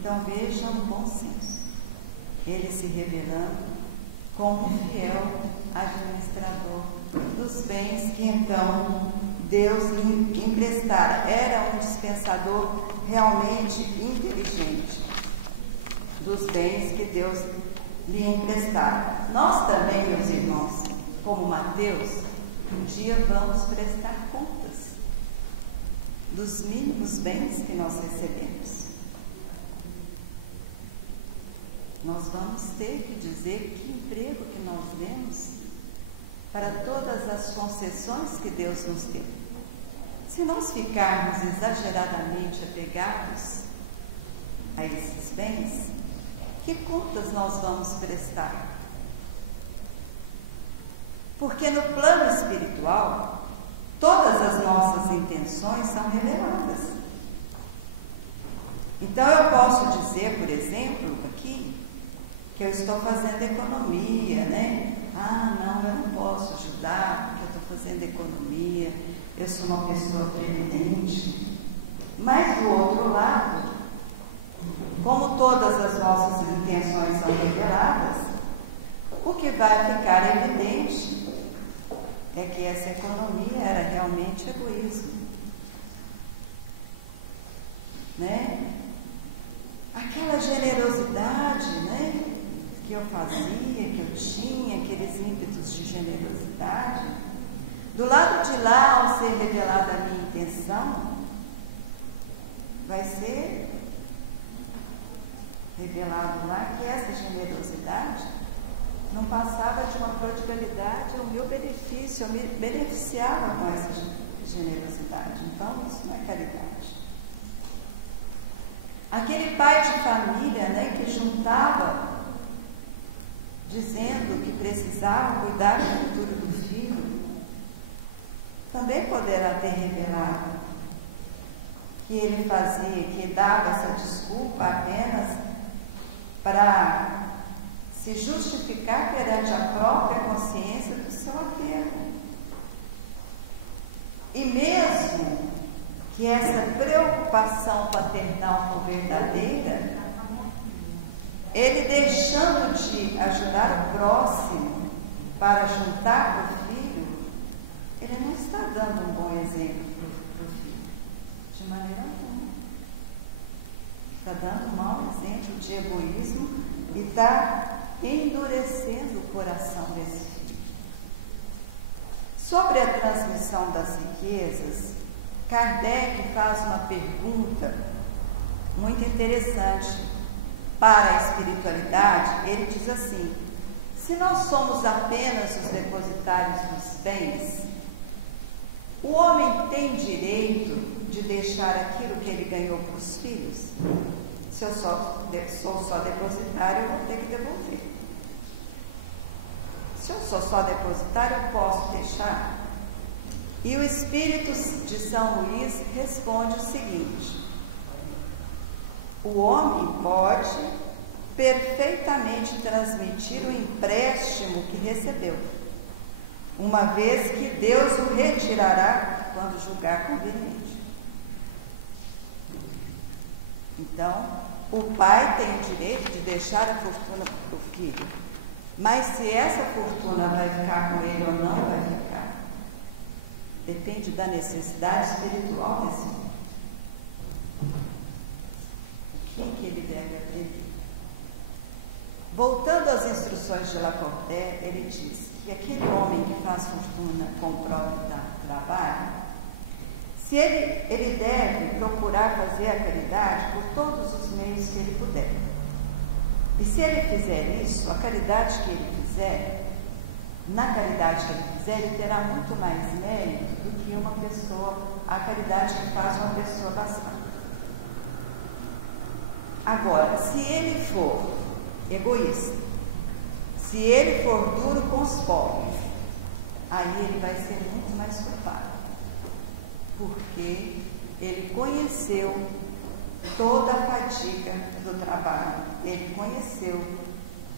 Então vejam o bom senso. Ele se revelando como fiel administrador dos bens que então Deus lhe emprestara. Era um dispensador realmente inteligente dos bens que Deus lhe emprestara. Nós também, meus irmãos, como Mateus, um dia vamos prestar contas dos mínimos bens que nós recebemos. Nós vamos ter que dizer que emprego que nós demos para todas as concessões que Deus nos deu. Se nós ficarmos exageradamente apegados a esses bens, que contas nós vamos prestar? Porque no plano espiritual, todas as nossas intenções são reveladas. Então eu posso dizer, por exemplo, aqui, que eu estou fazendo economia, né? Ah, não, eu não posso ajudar porque eu estou fazendo economia, eu sou uma pessoa previdente. Mas do outro lado, como todas as nossas intenções são reveladas, o que vai ficar evidente é que essa economia era realmente egoísmo, né? Aquela generosidade, né, que eu fazia, que eu tinha, aqueles ímpetos de generosidade, do lado de lá, ao ser revelada a minha intenção, vai ser revelado lá que essa generosidade não passava de uma prodigalidade ao meu benefício, eu me beneficiava com essa generosidade. Então, isso não é caridade. Aquele pai de família, né, que juntava, dizendo que precisava cuidar do futuro do filho, também poderá ter revelado que ele fazia, que dava essa desculpa apenas para se justificar perante a própria consciência do seu apego. E mesmo que essa preocupação paternal for verdadeira, ele deixando de ajudar o próximo para juntar para o filho, ele não está dando um bom exemplo para o filho, de maneira alguma. Está dando um mau exemplo de egoísmo e está endurecendo o coração desse filho. Sobre a transmissão das riquezas, Kardec faz uma pergunta muito interessante para a espiritualidade. Ele diz assim: se nós somos apenas os depositários dos bens, o homem tem direito de deixar aquilo que ele ganhou para os filhos? Se eu sou só depositário, eu vou ter que devolver. Se eu sou só depositário, eu posso deixar? E o Espírito de São Luís responde o seguinte: o homem pode perfeitamente transmitir o empréstimo que recebeu, uma vez que Deus o retirará quando julgar conveniente. Então, o pai tem o direito de deixar a fortuna para o filho, mas se essa fortuna vai ficar com ele ou não vai ficar, depende da necessidade espiritual desse homem. O que ele deve aprender? Voltando às instruções de Lacordaire, ele diz que aquele homem que faz fortuna com o próprio trabalho, se ele deve procurar fazer a caridade por todos os meios que ele puder. E se ele fizer isso, a caridade que ele fizer, na caridade que ele fizer, ele terá muito mais mérito do que uma pessoa, a caridade que faz uma pessoa bastante. Agora, se ele for egoísta, se ele for duro com os pobres, aí ele vai ser muito mais culpado, porque ele conheceu toda a fadiga do trabalho, ele conheceu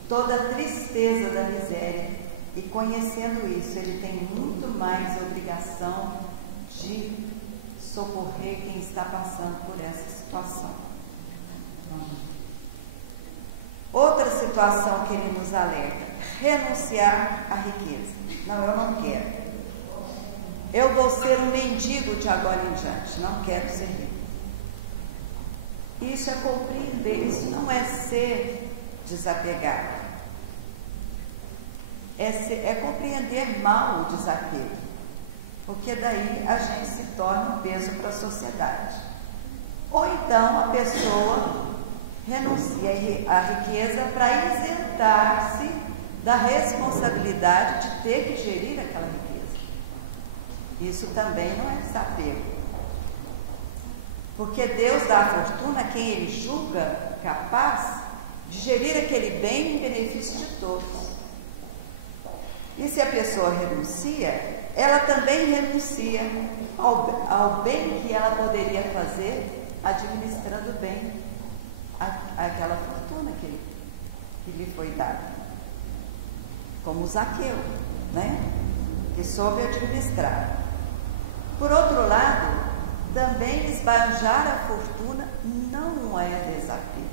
toda a tristeza da miséria, e conhecendo isso, ele tem muito mais obrigação de socorrer quem está passando por essa situação. Vamos. situação que ele nos alerta: renunciar à riqueza. Não, eu não quero. Eu vou ser um mendigo de agora em diante, não quero ser rico. Isso é compreender, isso não é ser desapegado. É compreender mal o desapego, porque daí a gente se torna um peso para a sociedade. Ou então a pessoa renuncia à riqueza para isentar-se da responsabilidade de ter que gerir aquela riqueza. Isso também não é desapego. Porque Deus dá a fortuna a quem Ele julga capaz de gerir aquele bem em benefício de todos. E se a pessoa renuncia, ela também renuncia ao bem que ela poderia fazer administrando bem aquela fortuna que lhe foi dada. Como Zaqueu, né? Que soube administrar. Por outro lado, também esbanjar a fortuna não é desapego.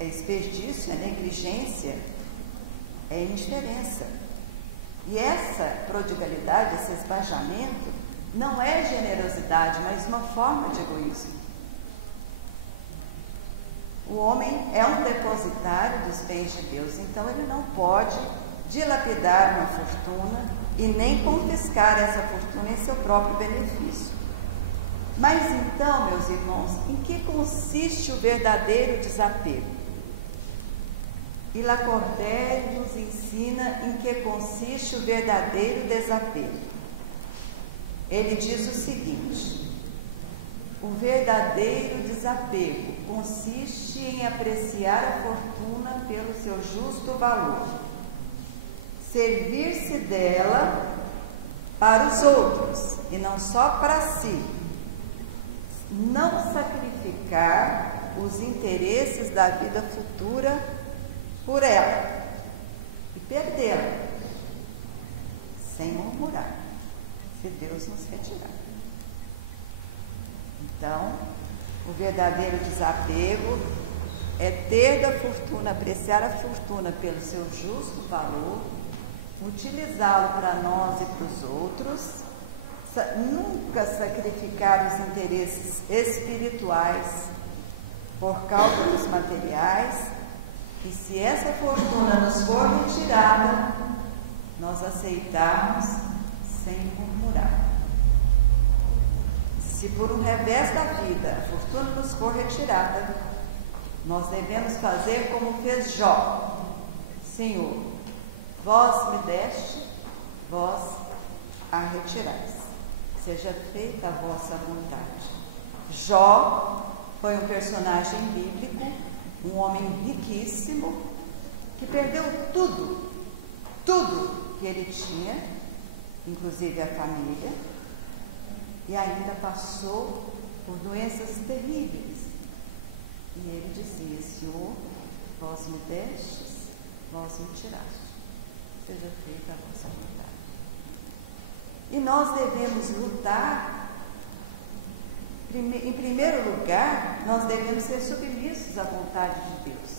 É desperdício, é negligência, é indiferença. E essa prodigalidade, esse esbanjamento, não é generosidade, mas uma forma de egoísmo. O homem é um depositário dos bens de Deus, então ele não pode dilapidar uma fortuna e nem confiscar essa fortuna em seu próprio benefício. Mas então, meus irmãos, em que consiste o verdadeiro desapego? E Lacordaire nos ensina em que consiste o verdadeiro desapego. Ele diz o seguinte: o verdadeiro desapego consiste em apreciar a fortuna pelo seu justo valor, servir-se dela para os outros e não só para si, não sacrificar os interesses da vida futura por ela e perdê-la, sem murmurar, se Deus nos retirar. Então, o verdadeiro desapego é ter da fortuna, apreciar a fortuna pelo seu justo valor, utilizá-lo para nós e para os outros, nunca sacrificar os interesses espirituais por causa dos materiais, e se essa fortuna nos for retirada, nós aceitarmos sem murmurar. Se por um revés da vida a fortuna nos for retirada, nós devemos fazer como fez Jó: Senhor, vós me deste, vós a retirais. Seja feita a vossa vontade. Jó foi um personagem bíblico, um homem riquíssimo, que perdeu tudo que ele tinha, inclusive a família, e ainda passou por doenças terríveis. E ele dizia: Senhor, vós me destes, vós me tiraste. Seja feita a vossa vontade. E nós devemos lutar. Em primeiro lugar, nós devemos ser submissos à vontade de Deus.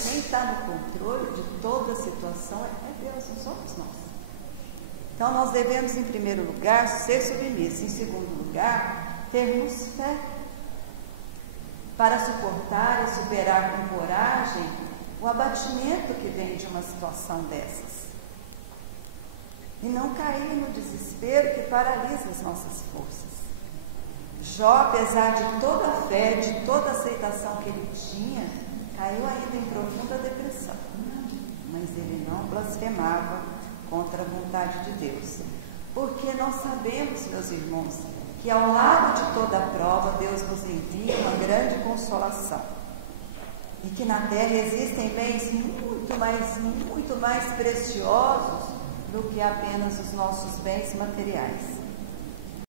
Quem está no controle de toda a situação é Deus, não somos nós. Então nós devemos, em primeiro lugar, ser submissos. Em segundo lugar, termos fé para suportar e superar com coragem o abatimento que vem de uma situação dessas. E não cair no desespero que paralisa as nossas forças. Jó, apesar de toda a fé, de toda a aceitação que ele tinha, caiu ainda em profunda depressão. Mas ele não blasfemava contra a vontade de Deus. Porque nós sabemos, meus irmãos, que ao lado de toda a prova, Deus nos envia uma grande consolação. E que na terra existem bens muito mais preciosos do que apenas os nossos bens materiais.